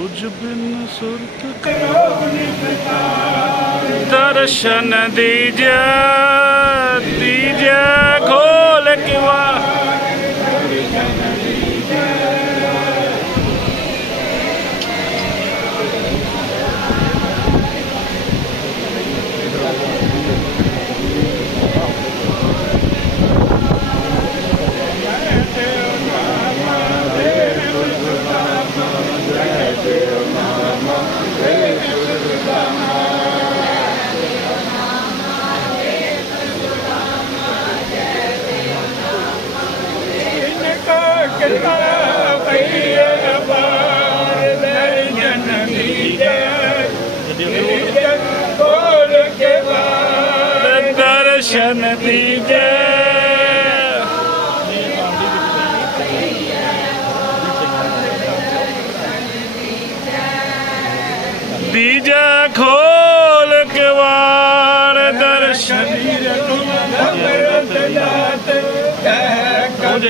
ਤੁਝ ਬਿਨ ਸੁਰਤ ਦਰਸ਼ਨ ਦੀਜੈ ਦੀਜੈ। ਰੋਜ਼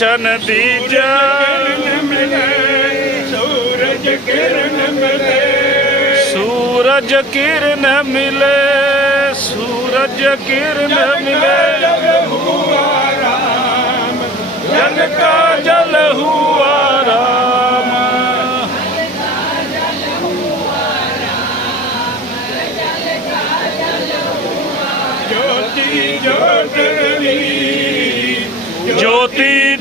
ਦਰਸ਼ਨ ਦੀਜੈ ਸੂਰਜ ਕਿਰਨ ਮਿਲੇ ਸੂਰਜ ਕਿਰਨ ਮਿਲੇ, ਸੂਰਜ ਕਿਰਨ ਮਿਲੇ। ਜਲ ਹੁਆ ਰਾਮ ਜਲ ਕਾ ਜਲ ਹੁਆ ਰਾਮ। ਜੋਤੀ ਜੋਤ ਜੋਤੀ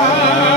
God.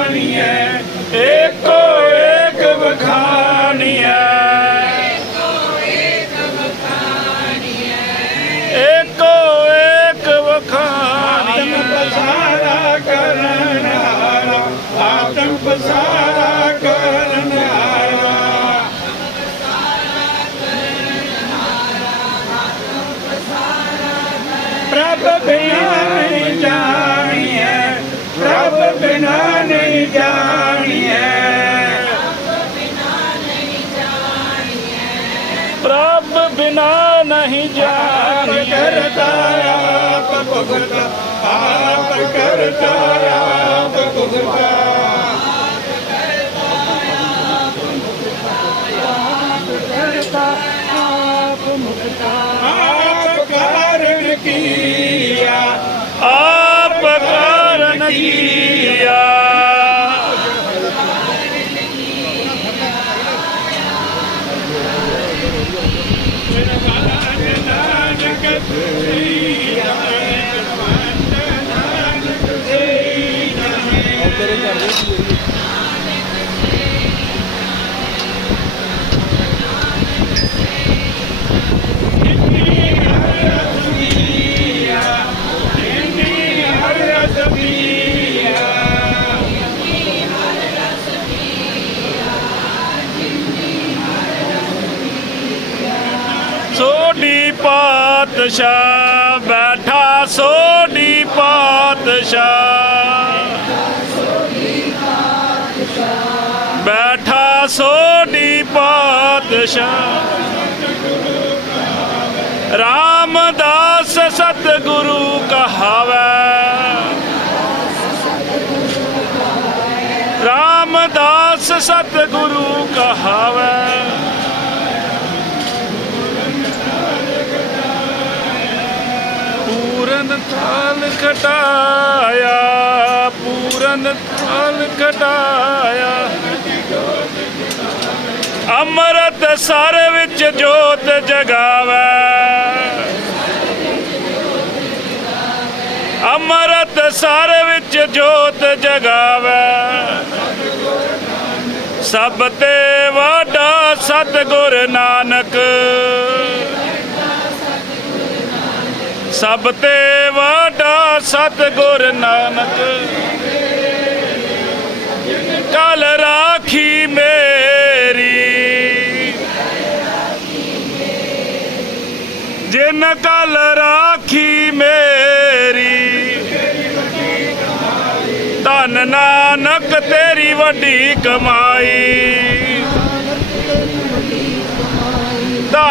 ਬਿਨਾ ਨਹੀਂ ਜਾਣੀਏ ਪ੍ਰਭ ਬਿਨਾ ਨਹੀਂ ਜਾਣੀ ਕਰਤਾ ਆਪ ਭੁਗਤਾ ਆਪ ਕਰਤਾ ਆਪ ਭੁਗਤਾ। ਆਪ ਕਾਰਨ ਪਾਤਸ਼ਾਹ ਬੈਠਾ ਸੋਢੀ ਪਾਤਸ਼ਾਹ। ਬੈਠਾ ਸੋਢੀ ਪਾਤਸ਼ਾਹ। ਰਾਮਦਾਸ ਸਤਿਗੁਰੂ ਕਹਾਵੇ। ਰਾਮਦਾਸ ਸਤਿਗੁਰੂ ਕਹਾਵੇ। ਪੂਰਨ ਥਾਲ ਖਟਾਇਆ ਪੂਰਨ ਥਾਲ ਖਟਾਇਆ ਅੰਮ੍ਰਿਤ ਸਾਰੇ ਵਿੱਚ ਜੋਤ ਜਗਾਵੇ। ਅੰਮ੍ਰਿਤ ਸਰ ਵਿੱਚ ਜੋਤ ਜਗਾਵੇ। ਸਭ ਤੇ ਵਾਡਾ ਸਤਿਗੁਰ ਨਾਨਕ। ਸਭ ਤੇ ਵਾਡਾ ਸਤਿਗੁਰ ਨਾਨਕ। ਕਲ ਰਾਖੀ ਮੇਰੀ। ਜਿਨ ਕਲ ਰਾਖੀ ਮੇਰੀ। ਧਨ ਨਾਨਕ ਤੇਰੀ ਵੱਡੀ ਕਮਾਈ।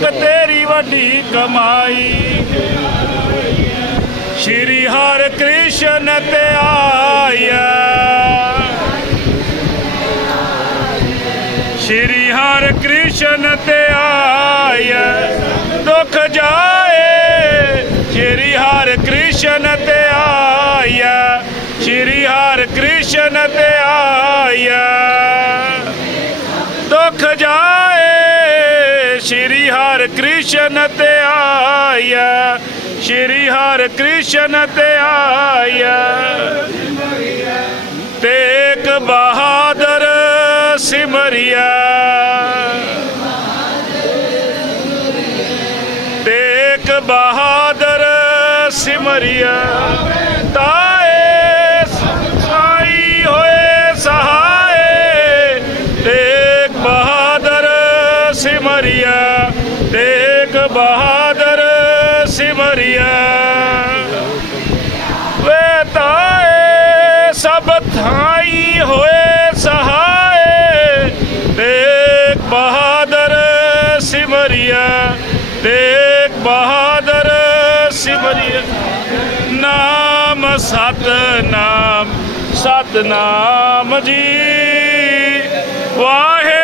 ਨਾਨਕ ਤੇਰੀ ਵੱਡੀ ਕਮਾਈ। ਸ਼੍ਰੀ ਹਰਿ ਕ੍ਰਿਸ਼ਨ ਤੇ ਆਇਆ। ਸ਼੍ਰੀ ਹਰਿ ਕ੍ਰਿਸ਼ਨ ਤੇ ਆਇਆ। ਦੁੱਖ ਜਾਏ, ਸ਼੍ਰੀ ਹਰਿ ਕ੍ਰਿਸ਼ਨ ਤੇ ਆਇਆ। ਸ਼੍ਰੀ ਹਰਿ ਕ੍ਰਿਸ਼ਨ ਤੇ ਆਇਆ। ਦੁੱਖ ਜਾਏ ਸ਼੍ਰੀ ਹਰਿ ਕ੍ਰਿਸ਼ਨ ਤੇ ਆਇਆ। ਸ਼੍ਰੀ ਹਰਿ ਕ੍ਰਿਸ਼ਨ ਤੇ ਆਇਆ। ਤੇਗ ਬਹਾਦਰ ਸਿਮਰਿਆ। ਤੇਗ ਬਹਾਦਰ ਸਿਮਰਿਆ। ਤੇਗ ਬਹਾਦਰ ਸਿਮਰਿਆ। ਵੇ ਤਾਏ ਸਭ ਥਾਈ ਹੋਏ ਸਹਾਏ। ਤੇਗ ਬਹਾਦਰ ਸਿਮਰਿਆ ਤੇਗ ਬਹਾਦਰ ਸਿਮਰਿਆ। ਨਾਮ ਸਤ ਨਾਮ ਸਤ ਨਾਮ ਜੀ। ਵਾਹਿ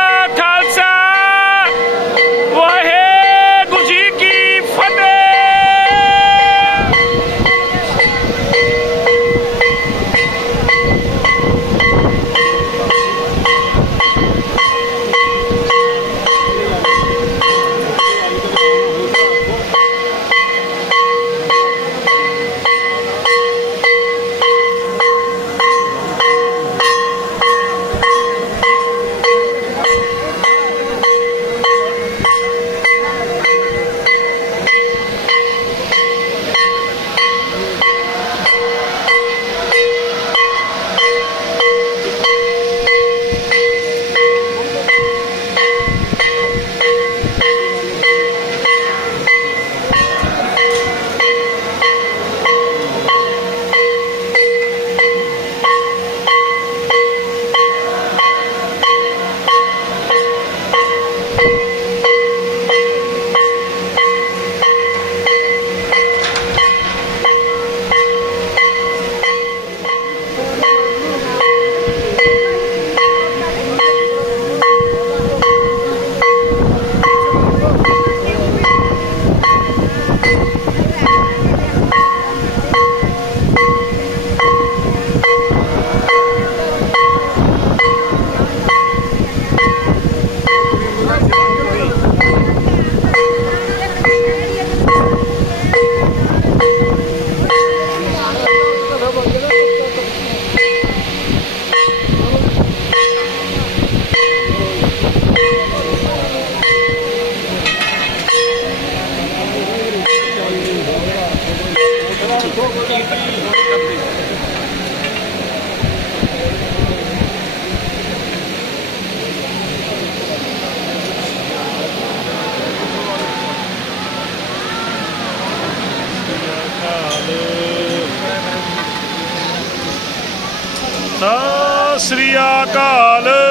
ਸਤਿ ਸ੍ਰੀ ਅਕਾਲ।